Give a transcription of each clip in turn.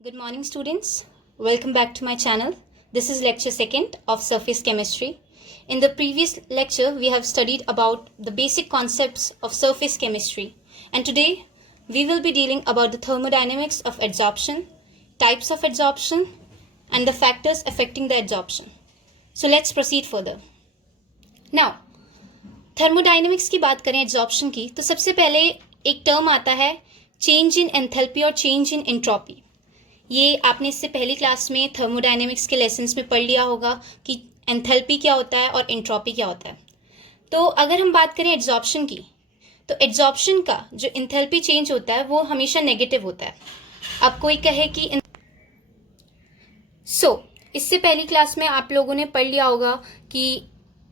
Good morning, students. Welcome back to my channel. This is lecture 2nd of surface chemistry. In the previous lecture, we have studied about the basic concepts of surface chemistry. And today, we will be dealing about the thermodynamics of adsorption, types of adsorption, and the factors affecting the adsorption. So let's proceed further. Now, thermodynamics की बात करें adsorption की तो सबसे पहले एक term आता है चेंज इन एंथैल्पी और चेंज इन एंट्रोपी. ये आपने इससे पहली क्लास में थर्मोडायनेमिक्स के लेसन्स में पढ़ लिया होगा कि एंथैल्पी क्या होता है और एंट्रोपी क्या होता है. तो अगर हम बात करें एड्जॉर्प्शन की तो एड्जॉर्प्शन का जो एंथैल्पी चेंज होता है वो हमेशा नेगेटिव होता है. अब कोई कहे कि इससे पहली क्लास में आप लोगों ने पढ़ लिया होगा कि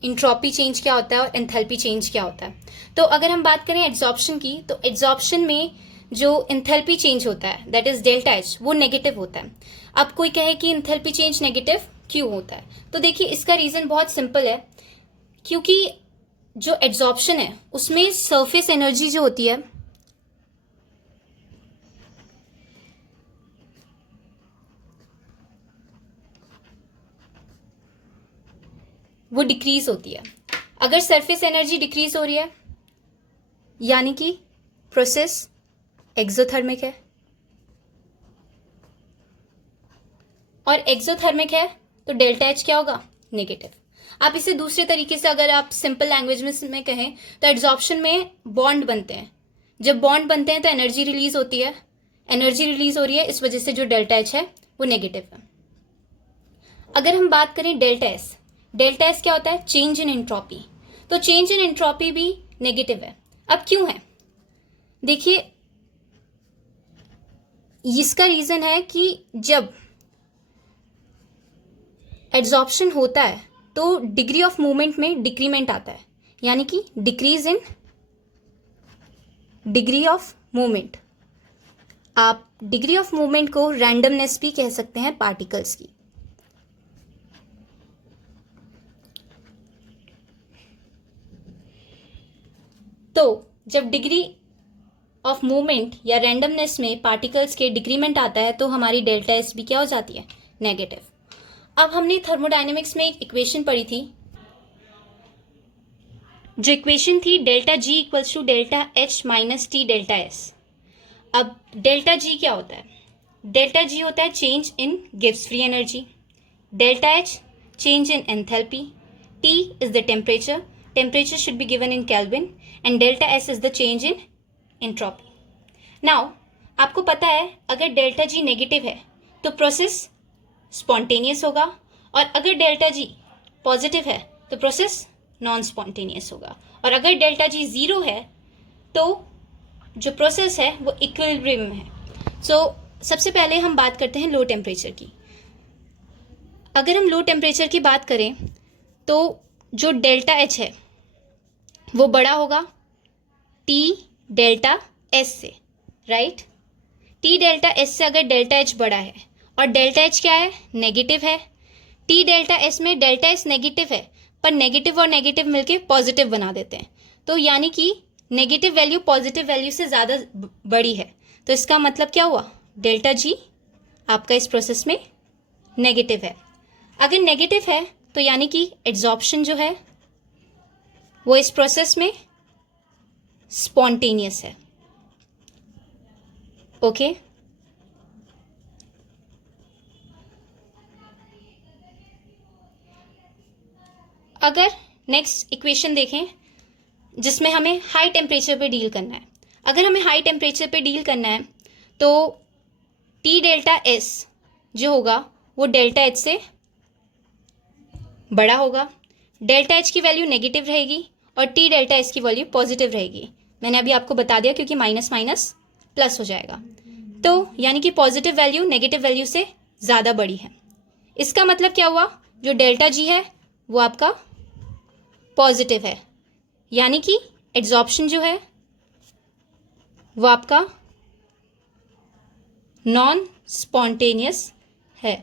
इंट्रोपी चेंज क्या होता है और एंथैल्पी चेंज क्या होता है. तो अगर हम बात करें एड्जॉर्प्शन की तो एड्जॉर्प्शन में जो एंथैल्पी चेंज होता है दैट इज डेल्टा एच वो नेगेटिव होता है. अब कोई कहे कि एंथैल्पी चेंज नेगेटिव क्यों होता है तो देखिए इसका रीजन बहुत सिंपल है. क्योंकि जो एड्जॉर्प्शन है उसमें सरफेस एनर्जी जो होती है वो डिक्रीज होती है. अगर सरफेस एनर्जी डिक्रीज हो रही है यानी कि प्रोसेस एक्सोथर्मिक है और एक्सोथर्मिक है तो डेल्टा एच क्या होगा नेगेटिव. आप इसे दूसरे तरीके से अगर आप सिंपल लैंग्वेज में कहें तो एड्जॉर्प्शन में बॉन्ड बनते हैं. जब बॉन्ड बनते हैं तो एनर्जी रिलीज होती है. एनर्जी रिलीज हो रही है इस वजह से जो डेल्टा एच है वो नेगेटिव है. अगर हम बात करें डेल्टा एस क्या होता है चेंज इन एंट्रोपी. तो चेंज इन एंट्रोपी भी नेगेटिव है. अब क्यों है देखिए इसका रीजन है कि जब एड्जॉर्प्शन होता है तो डिग्री ऑफ मूवमेंट में डिक्रीमेंट आता है यानी कि decrease in degree of movement. आप डिग्री ऑफ मूवमेंट को रैंडमनेस भी कह सकते हैं पार्टिकल्स की. तो जब डिग्री ऑफ मूवमेंट या रैंडमनेस में पार्टिकल्स के डिक्रीमेंट आता है तो हमारी डेल्टा एस भी क्या हो जाती है नेगेटिव. अब हमने थर्मोडायनेमिक्स में एक इक्वेशन पढ़ी थी जो इक्वेशन थी delta G equals to delta H minus T delta S. अब डेल्टा जी क्या होता है डेल्टा जी होता है change in Gibbs free energy. Delta H change in enthalpy. T is the temperature. Temperature should be given in kelvin and delta S is the change in entropy. Now आपको पता है अगर delta G negative है तो process spontaneous होगा और अगर delta G positive है तो प्रोसेस नॉन स्पॉन्टेनियस होगा. और अगर डेल्टा जी जीरो है तो जो प्रोसेस है वो इक्विलिब्रियम में है. सबसे पहले हम बात करते हैं लो टेम्परेचर की. अगर हम लो टेम्परेचर की बात करें तो जो डेल्टा एच है वो बड़ा होगा टी डेल्टा एस से. राइट टी डेल्टा एस से अगर डेल्टा एच बड़ा है और डेल्टा एच क्या है नेगेटिव है. टी डेल्टा एस में डेल्टा एस नेगेटिव है पर नेगेटिव और नेगेटिव मिलके पॉजिटिव बना देते हैं. तो यानी कि नेगेटिव वैल्यू पॉजिटिव वैल्यू से ज़्यादा बड़ी है. तो इसका मतलब क्या हुआ डेल्टा जी आपका इस प्रोसेस में नेगेटिव है. अगर नेगेटिव है तो यानी कि एड्जॉर्प्शन जो है वो इस प्रोसेस में स्पॉन्टेनियस है. ओके अगर नेक्स्ट इक्वेशन देखें जिसमें हमें हाई टेम्परेचर पे डील करना है. अगर हमें हाई टेम्परेचर पे डील करना है तो टी डेल्टा एस जो होगा वो डेल्टा एच से बड़ा होगा. डेल्टा एच की वैल्यू नेगेटिव रहेगी और टी डेल्टा एस की वैल्यू पॉजिटिव रहेगी. मैंने अभी आपको बता दिया क्योंकि माइनस माइनस प्लस हो जाएगा. तो यानी कि पॉजिटिव वैल्यू नेगेटिव वैल्यू से ज़्यादा बड़ी है. इसका मतलब क्या हुआ जो डेल्टा जी है वो आपका पॉजिटिव है यानी कि एड्जॉर्प्शन जो है वो आपका नॉन स्पॉन्टेनियस है.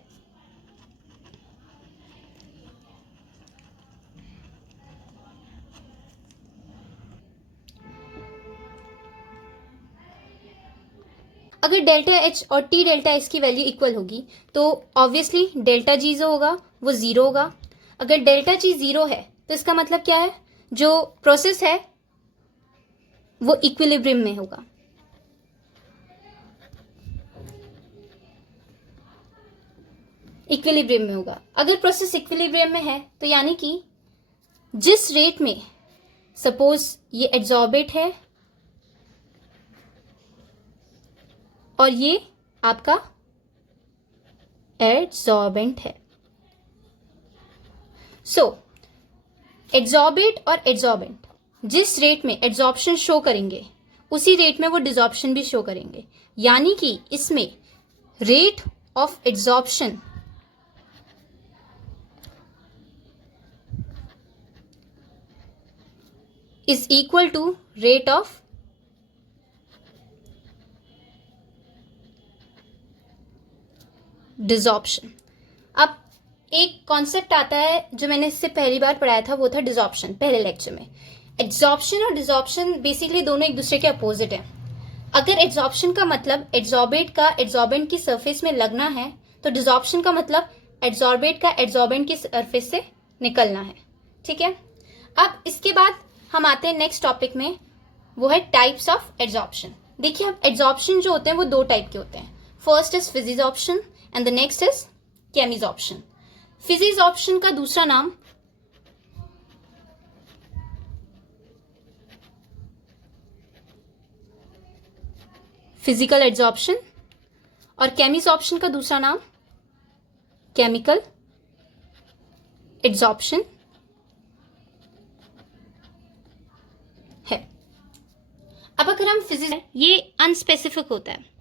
अगर डेल्टा एच और टी डेल्टा एस की वैल्यू इक्वल होगी तो ऑब्वियसली डेल्टा जी जो होगा वो ज़ीरो होगा। अगर डेल्टा जी ज़ीरो है तो इसका मतलब क्या है, जो प्रोसेस है वो इक्विलिब्रियम में होगा। इक्विलिब्रियम में होगा। अगर प्रोसेस इक्विलिब्रियम में है तो यानी कि जिस रेट में, सपोज ये एड्सॉर्बेट है और ये आपका एड्सॉर्बेंट है। सो एड्सॉर्बेट और एड्सॉर्बेंट जिस रेट में एड्सॉर्प्शन शो करेंगे उसी रेट में वो डिसॉर्प्शन भी शो करेंगे। यानी कि इसमें rate of adsorption is equal to rate of desorption. अब एक कॉन्सेप्ट आता है जो मैंने इससे पहली बार पढ़ाया था, वो था डिसॉर्प्शन पहले लेक्चर में। एड्सॉर्प्शन और डिसॉर्प्शन बेसिकली दोनों एक दूसरे के अपोजिट है। अगर एड्सॉर्प्शन का मतलब एड्सॉर्बेट का एड्सॉर्बेंट की सरफेस में लगना है तो डिसॉर्प्शन का मतलब एड्सॉर्बेट का एड्सॉर्बेंट की सरफेस से निकलना है। ठीक है, अब इसके बाद हम आते हैं नेक्स्ट टॉपिक में, वो है टाइप्स ऑफ एड्सॉर्प्शन। देखिए, अब एड्सॉर्प्शन जो होते हैं वो दो टाइप के होते हैं। First is physisorption and the next is chemisorption. Physisorption का दूसरा नाम फिजिकल एड्सॉर्प्शन और केमिसॉर्प्शन का दूसरा नाम केमिकल एड्सॉर्प्शन है। अब अगर हम फिजिक्स, ये अनस्पेसिफिक होता है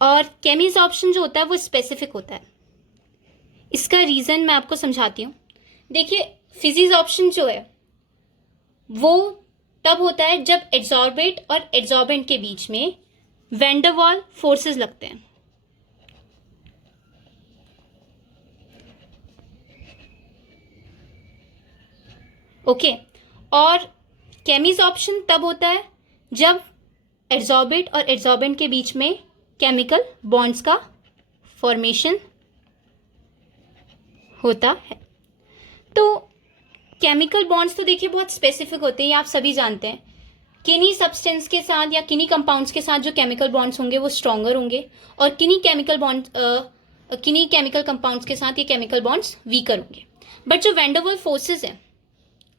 और केमिसॉर्प्शन जो होता है वो स्पेसिफिक होता है। इसका रीजन मैं आपको समझाती हूँ। देखिए, फिजिसॉर्प्शन जो है वो तब होता है जब एड्सॉर्बेट और एड्सॉर्बेंट के बीच में वैन डर वाल फोर्सेस लगते हैं। ओके, और केमिसॉर्प्शन तब होता है जब एड्सॉर्बेट और एड्सॉर्बेंट के बीच में केमिकल बॉन्ड्स का फॉर्मेशन होता है। तो केमिकल बॉन्ड्स तो देखिए बहुत स्पेसिफिक होते हैं, ये आप सभी जानते हैं। किन्हीं सब्सटेंस के साथ या किन्हीं कंपाउंड्स के साथ जो केमिकल बॉन्ड्स होंगे वो स्ट्रॉन्गर होंगे और किन्हीं केमिकल कंपाउंड्स के साथ ये केमिकल बॉन्ड्स वीकर होंगे। बट जो वैन डर वाल फोर्सेस हैं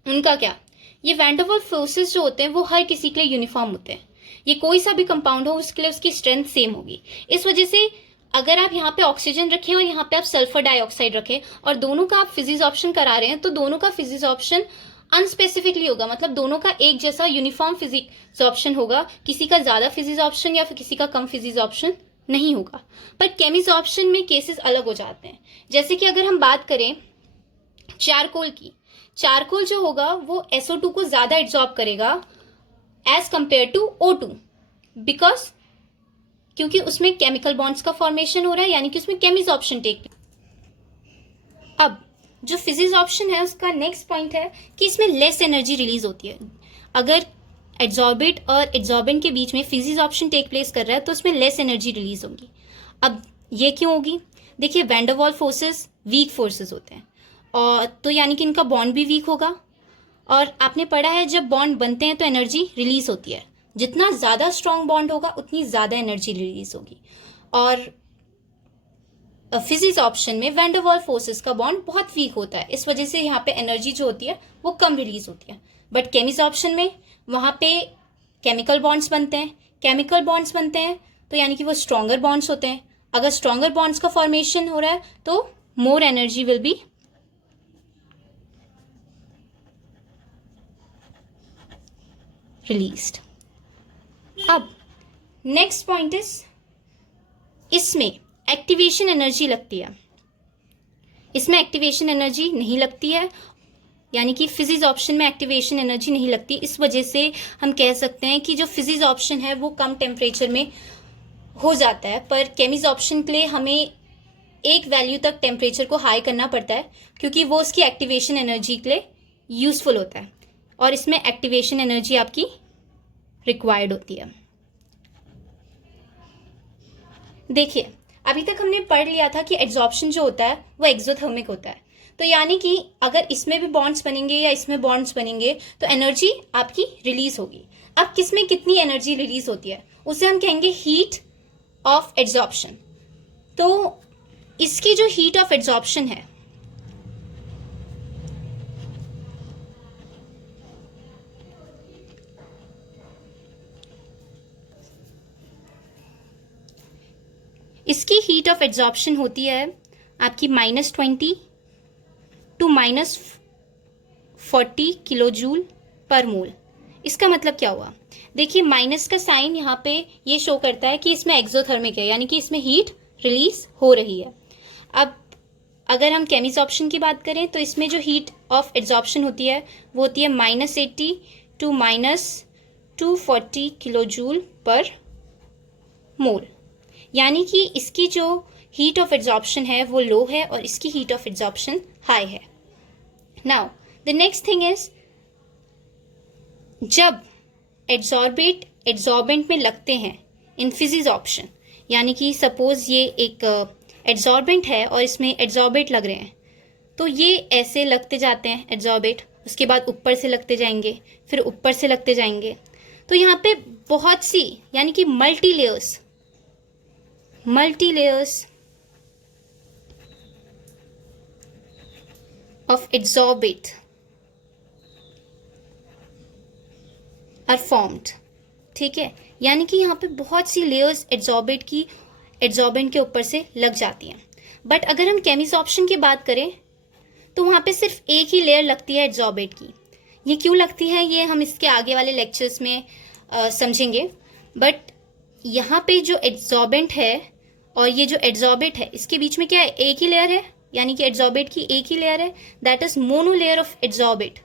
उनका क्या, ये वैन डर वाल फोर्सेस जो होते हैं वो हर किसी के लिए यूनिफॉर्म होते हैं। ये कोई सा भी कंपाउंड हो उसके लिए उसकी स्ट्रेंथ सेम होगी। इस वजह से अगर आप यहाँ पे ऑक्सीजन रखें और यहाँ पे आप सल्फर डाइऑक्साइड रखें और दोनों का आप फिजिसॉर्प्शन करा रहे हैं तो दोनों का फिजिसॉर्प्शन अनस्पेसिफिकली होगा, मतलब दोनों का एक जैसा यूनिफॉर्म फिजिसॉर्प्शन होगा। किसी का ज्यादा फिजिसॉर्प्शन या फिर किसी का कम फिजिसॉर्प्शन नहीं होगा। पर केमिसॉर्प्शन में केसेस अलग हो जाते हैं। जैसे कि अगर हम बात करें चारकोल की, चारकोल जो होगा वो SO2 को ज्यादा एब्जॉर्ब करेगा as compare to O2, because क्योंकि उसमें केमिकल बॉन्ड्स का फॉर्मेशन हो रहा है, यानी कि उसमें केमिसॉर्प्शन टेक। अब जो फिजिसॉर्प्शन है उसका नेक्स्ट पॉइंट है कि इसमें लेस एनर्जी रिलीज होती है। अगर एड्सॉर्बेट और एड्सॉर्बेंट के बीच में फिजिसॉर्प्शन टेक प्लेस कर रहा है तो उसमें लेस एनर्जी रिलीज होगी। अब ये क्यों होगी? देखिए, वैन डर वाल फोर्सेस वीक फोर्सेस होते हैं और तो यानी कि इनका बॉन्ड भी वीक होगा। और आपने पढ़ा है जब बॉन्ड बनते हैं तो एनर्जी रिलीज होती है, जितना ज़्यादा स्ट्रॉन्ग बॉन्ड होगा उतनी ज़्यादा एनर्जी रिलीज होगी। और फिजिसॉर्प्शन में वैन डर वाल फोर्सेस का बॉन्ड बहुत वीक होता है, इस वजह से यहाँ पे एनर्जी जो होती है वो कम रिलीज होती है। बट केमिसॉर्प्शन में वहाँ पे केमिकल बॉन्ड्स बनते हैं, केमिकल बॉन्ड्स बनते हैं तो यानी कि वो स्ट्रॉन्गर बॉन्ड्स होते हैं। अगर स्ट्रॉन्गर बॉन्ड्स का फॉर्मेशन हो रहा है तो more energy will be released. अब नेक्स्ट पॉइंट इज, इसमें एक्टिवेशन एनर्जी लगती है, इसमें एक्टिवेशन एनर्जी नहीं लगती है, यानी कि फिजिसॉर्प्शन में एक्टिवेशन एनर्जी नहीं लगती। इस वजह से हम कह सकते हैं कि जो फिजिसॉर्प्शन है वो कम टेम्परेचर में हो जाता है, पर केमिसॉर्प्शन के लिए हमें एक वैल्यू तक टेम्परेचर को हाई करना पड़ता है क्योंकि वो उसकी एक्टिवेशन एनर्जी के लिए यूजफुल होता है। और इसमें एक्टिवेशन एनर्जी आपकी रिक्वायर्ड होती है। देखिए, अभी तक हमने पढ़ लिया था कि एड्जॉर्प्शन जो होता है वो एक्सोथर्मिक होता है। तो यानी कि अगर इसमें भी बॉन्ड्स बनेंगे या इसमें बॉन्ड्स बनेंगे तो एनर्जी आपकी रिलीज होगी। अब किस में कितनी एनर्जी रिलीज होती है उसे हम कहेंगे हीट ऑफ एड्जॉर्प्शन। तो इसकी जो हीट ऑफ एड्जॉर्प्शन है इसकी हीट ऑफ एड्जॉर्प्शन होती है आपकी -20 टू -40 किलो जूल पर मोल। इसका मतलब क्या हुआ? देखिए, माइनस का साइन यहाँ पे ये शो करता है कि इसमें एक्सोथर्मिक है, यानी कि इसमें हीट रिलीज हो रही है। अब अगर हम केमिसॉर्प्शन की बात करें तो इसमें जो हीट ऑफ एड्जॉर्प्शन होती है वो होती है -80 टू -240 किलो जूल पर मोल। यानी कि इसकी जो हीट ऑफ एड्जॉर्प्शन है वो लो है और इसकी हीट ऑफ एड्जॉर्प्शन हाई है। Now the next thing is, जब एड्जॉर्बेंट में लगते हैं इन फिजिसॉर्प्शन, यानी कि सपोज ये एक एड्जॉर्बेंट है और इसमें एड्जॉर्बेट लग रहे हैं, तो ये ऐसे लगते जाते हैं एड्जॉर्बेट, उसके बाद ऊपर से लगते जाएंगे, फिर ऊपर से लगते जाएंगे। तो यहाँ पे बहुत सी, यानी कि multi layers of adsorbate are formed. ठीक है, यानी कि यहाँ पे बहुत सी लेयर्स एड्जॉर्बेंट के ऊपर से लग जाती हैं। बट अगर हम केमिसॉर्प्शन की बात करें तो वहाँ पे सिर्फ एक ही लेयर लगती है एड्जॉर्बेट की। ये क्यों लगती है ये हम इसके आगे वाले लेक्चर्स में समझेंगे। बट यहाँ पे जो एड्जॉर्बेंट है और ये जो एड्जॉर्बेट है इसके बीच में क्या है? एक ही लेयर है, यानी कि एड्जॉर्बेट की एक ही लेयर है। That is mono layer of adsorbate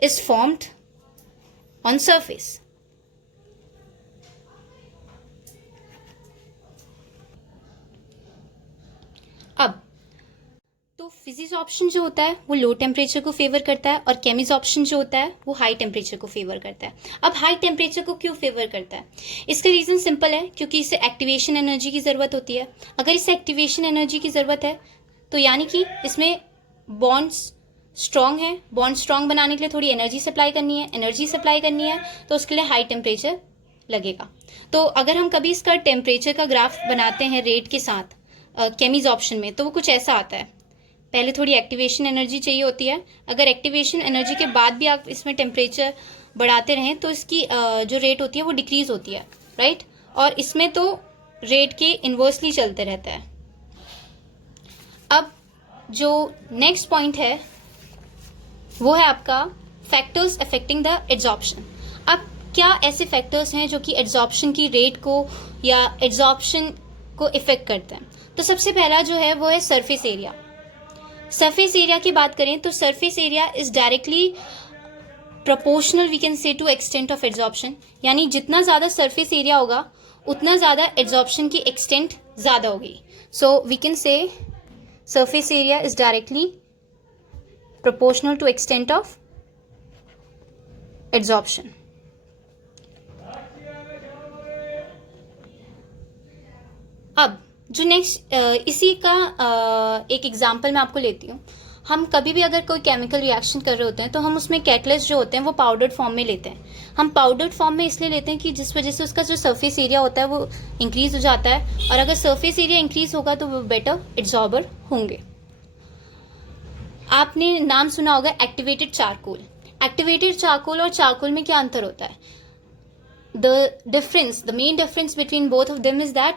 is formed on surface. अब तो फिजिसॉर्प्शन जो होता है वो लो टेम्परेचर को फेवर करता है और केमिसॉर्प्शन जो होता है वो हाई टेम्परेचर को फेवर करता है। अब हाई टेम्परेचर को क्यों फेवर करता है? इसका रीज़न सिंपल है, क्योंकि इसे एक्टिवेशन एनर्जी की ज़रूरत होती है। अगर इसे एक्टिवेशन एनर्जी की ज़रूरत है तो यानी कि इसमें बॉन्ड्स स्ट्रॉन्ग है, बॉन्ड स्ट्रॉन्ग बनाने के लिए थोड़ी एनर्जी सप्लाई करनी है, तो उसके लिए हाई टेम्परेचर लगेगा। तो अगर हम कभी इसका टेम्परेचर का ग्राफ बनाते हैं रेट के साथ केमिसॉर्प्शन में, तो वो कुछ ऐसा आता है। पहले थोड़ी एक्टिवेशन एनर्जी चाहिए होती है, अगर एक्टिवेशन एनर्जी के बाद भी आप इसमें टेम्परेचर बढ़ाते रहें तो इसकी जो रेट होती है वो डिक्रीज होती है, राइट। और इसमें तो रेट के इन्वर्सली चलते रहता है। अब जो नेक्स्ट पॉइंट है वो है आपका फैक्टर्स अफेक्टिंग द एड्जॉर्प्शन। अब क्या ऐसे फैक्टर्स हैं जो कि एड्जॉर्प्शन की रेट को या एड्जॉर्प्शन को इफेक्ट करते हैं? तो सबसे पहला जो है वो है सरफेस एरिया। सरफेस एरिया की बात करें तो surface area is directly proportional we can say to extent of adsorption, यानी जितना ज़्यादा सरफेस एरिया होगा उतना ज़्यादा एड्जॉर्प्शन की एक्सटेंट ज़्यादा होगी। So we can say surface area is directly proportional to extent of adsorption. अब जो नेक्स्ट इसी का एक एग्जांपल मैं आपको लेती हूँ। हम कभी भी अगर कोई केमिकल रिएक्शन कर रहे होते हैं तो हम उसमें कैटलिस्ट जो होते हैं वो पाउडर्ड फॉर्म में लेते हैं। हम पाउडर्ड फॉर्म में इसलिए लेते हैं कि जिस वजह से उसका जो सरफेस एरिया होता है वो इंक्रीज हो जाता है, और अगर सरफेस एरिया इंक्रीज होगा तो वो बेटर एब्जॉर्बर होंगे। आपने नाम सुना होगा एक्टिवेटेड चारकोल। एक्टिवेटेड चारकोल और चारकोल में क्या अंतर होता है? The main difference between both of them is that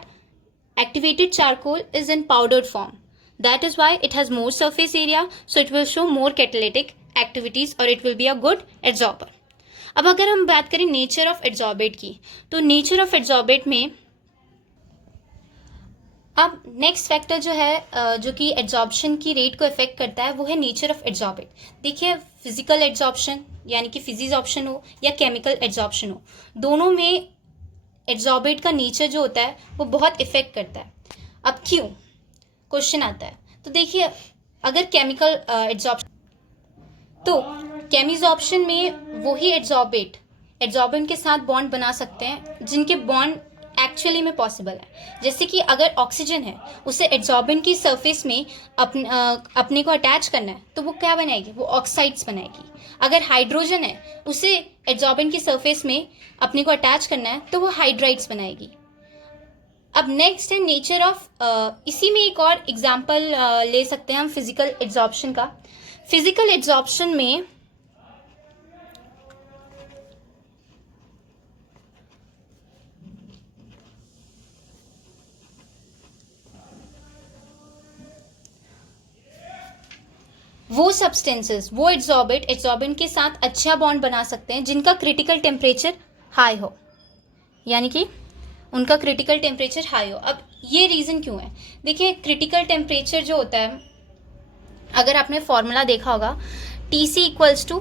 activated charcoal is in powdered form. That is why it has more surface area, so it will show more catalytic activities or it will be a good adsorber. अब अगर हम बात करें nature of adsorbate की, तो nature of adsorbate में अब next factor जो है जो कि एड्जॉर्प्शन की रेट को इफेक्ट करता है वो है नेचर ऑफ एड्जॉर्बेट। देखिए, फिजिकल एड्जॉर्प्शन यानी कि फिजिसॉर्प्शन हो या केमिकल एड्जॉर्प्शन हो, दोनों में एड्जॉर्बेट का नेचर जो होता है वो बहुत इफेक्ट करता है। अब क्यों क्वेश्चन आता है, तो देखिए अगर केमिकल एड्जॉर्प्शन, तो केमिजॉर्प्शन में वही एड्जॉर्बेंट के साथ बॉन्ड बना सकते हैं जिनके बॉन्ड एक्चुअली में पॉसिबल है। जैसे कि अगर ऑक्सीजन है, उसे एड्जॉर्बेंट की सरफेस में अपने को अटैच करना है तो वो क्या बनाएगी, वो ऑक्साइड्स बनाएगी। अगर हाइड्रोजन है, उसे एड्जॉर्बेंट की सरफेस में अपने को अटैच करना है तो वो हाइड्राइड्स बनाएगी। अब नेक्स्ट है नेचर ऑफ, इसी में एक और एग्जांपल ले सकते हैं हम फिजिकल एड्जॉर्प्शन का। फिजिकल एड्जॉर्प्शन में वो सब्सटेंसेस, वो एड्जॉर्बेंट के साथ अच्छा बॉन्ड बना सकते हैं जिनका क्रिटिकल टेम्परेचर हाई हो, यानी कि उनका क्रिटिकल टेम्परेचर हाई हो। अब ये रीज़न क्यों है, देखिए क्रिटिकल टेम्परेचर जो होता है, अगर आपने फॉर्मूला देखा होगा, TC इक्वल्स टू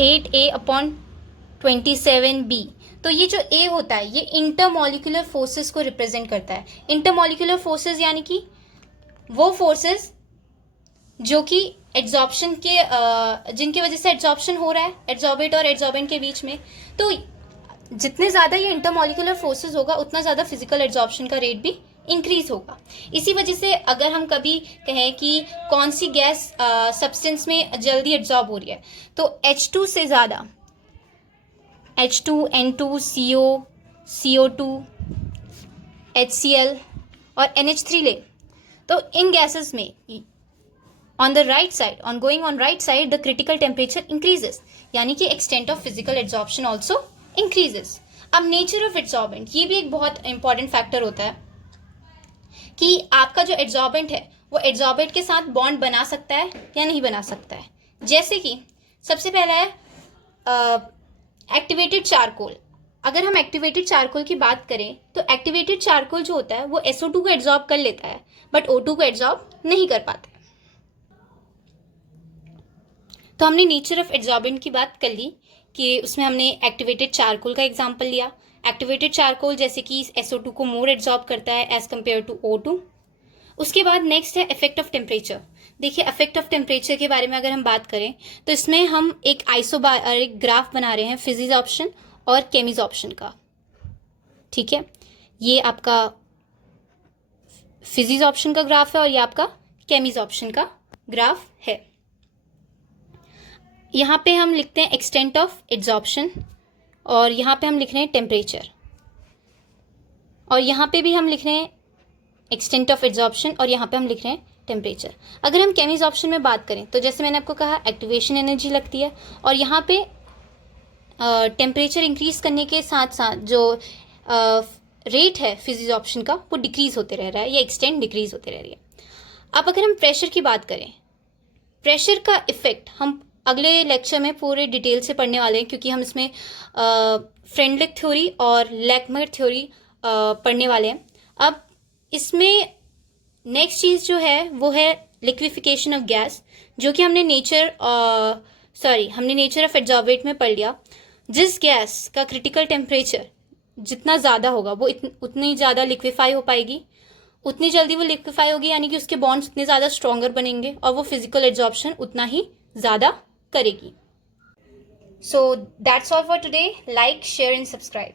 8A/27B। तो ये जो A होता है ये इंटरमॉलिक्यूलर फोर्सेस को रिप्रेजेंट करता है। इंटरमॉलिक्यूलर फोर्सेस यानी कि वो फोर्सेस जो कि एड्जॉर्प्शन के जिनकी वजह से एड्जॉर्प्शन हो रहा है एड्जॉर्बेट और एड्जॉर्बेंट के बीच में। तो जितने ज़्यादा ये इंटरमॉलिक्यूलर फोर्सेस होगा उतना ज़्यादा फिजिकल एड्जॉर्प्शन का रेट भी इंक्रीज होगा। इसी वजह से अगर हम कभी कहें कि कौन सी गैस सब्सटेंस में जल्दी एड्जॉर्ब हो रही है, तो H2 से ज़्यादा H2, N2, CO, CO2, HCl और NH3 ले, तो इन गैसेस में on the right side, on going on right side, the critical temperature increases, यानी कि extent of physical adsorption also increases. अब नेचर ऑफ एड्जॉर्बेंट, ये भी एक बहुत इंपॉर्टेंट फैक्टर होता है कि आपका जो एड्जॉर्बेंट है वो एड्जॉर्बेंट के साथ बॉन्ड बना सकता है या नहीं बना सकता है। जैसे कि सबसे पहला है एक्टिवेटेड चारकोल। अगर हम एक्टिवेटेड चारकोल की बात करें तो एक्टिवेटेड चारकोल जो होता है वो SO2 को एड्जॉर्ब कर लेता है बट O2 को एड्जॉर्ब नहीं कर पाता। तो हमने नेचर ऑफ एड्जॉर्बेंट की बात कर ली कि उसमें हमने एक्टिवेटेड चारकोल का एग्जांपल लिया। एक्टिवेटेड चारकोल जैसे कि SO2 को मोर एड्जॉर्ब करता है एज कम्पेयर टू O2। उसके बाद नेक्स्ट है इफेक्ट ऑफ टेम्परेचर। देखिए इफेक्ट ऑफ टेम्परेचर के बारे में अगर हम बात करें तो इसमें हम एक आइसोबारिक ग्राफ बना रहे हैं फिजिजॉर्प्शन और केमिजॉर्प्शन का। ठीक है, ये आपका फिजिजॉर्प्शन का ग्राफ है और ये आपका केमिजॉर्प्शन का ग्राफ है। यहाँ पे हम लिखते हैं एक्सटेंट ऑफ एड्जॉर्प्शन और यहाँ पे हम लिख रहे हैं टेम्परेचर, और यहाँ पे भी हम लिख रहे हैं एक्सटेंट ऑफ एड्जॉर्प्शन और यहाँ पे हम लिख रहे हैं टेम्परेचर। अगर हम केमिजॉर्प्शन में बात करें तो जैसे मैंने आपको कहा एक्टिवेशन एनर्जी लगती है और यहाँ पे टेम्परेचर इंक्रीज करने के साथ साथ जो रेट है फिजिजॉर्प्शन का वो डिक्रीज होते रह रहा है या एक्सटेंट डिक्रीज होते रह रही है। अब अगर हम प्रेशर की बात करें, प्रेशर का इफेक्ट हम अगले लेक्चर में पूरे डिटेल से पढ़ने वाले हैं क्योंकि हम इसमें फ्रेंडलिक थ्योरी और लैक्मर थ्योरी पढ़ने वाले हैं। अब इसमें नेक्स्ट चीज़ जो है वो है लिक्विफिकेशन ऑफ गैस, जो कि हमने नेचर ऑफ एड्जॉर्बेंट में पढ़ लिया। जिस गैस का क्रिटिकल टेम्परेचर जितना ज़्यादा होगा वो उतनी ज़्यादा लिक्विफाई हो पाएगी, उतनी जल्दी वो लिक्विफाई होगी, यानी कि उसके बॉन्ड्स उतने ज़्यादा स्ट्रॉन्गर बनेंगे और वो फिजिकल एड्जॉर्प्शन उतना ही ज़्यादा करेगी। So that's all for today. Like, share and subscribe.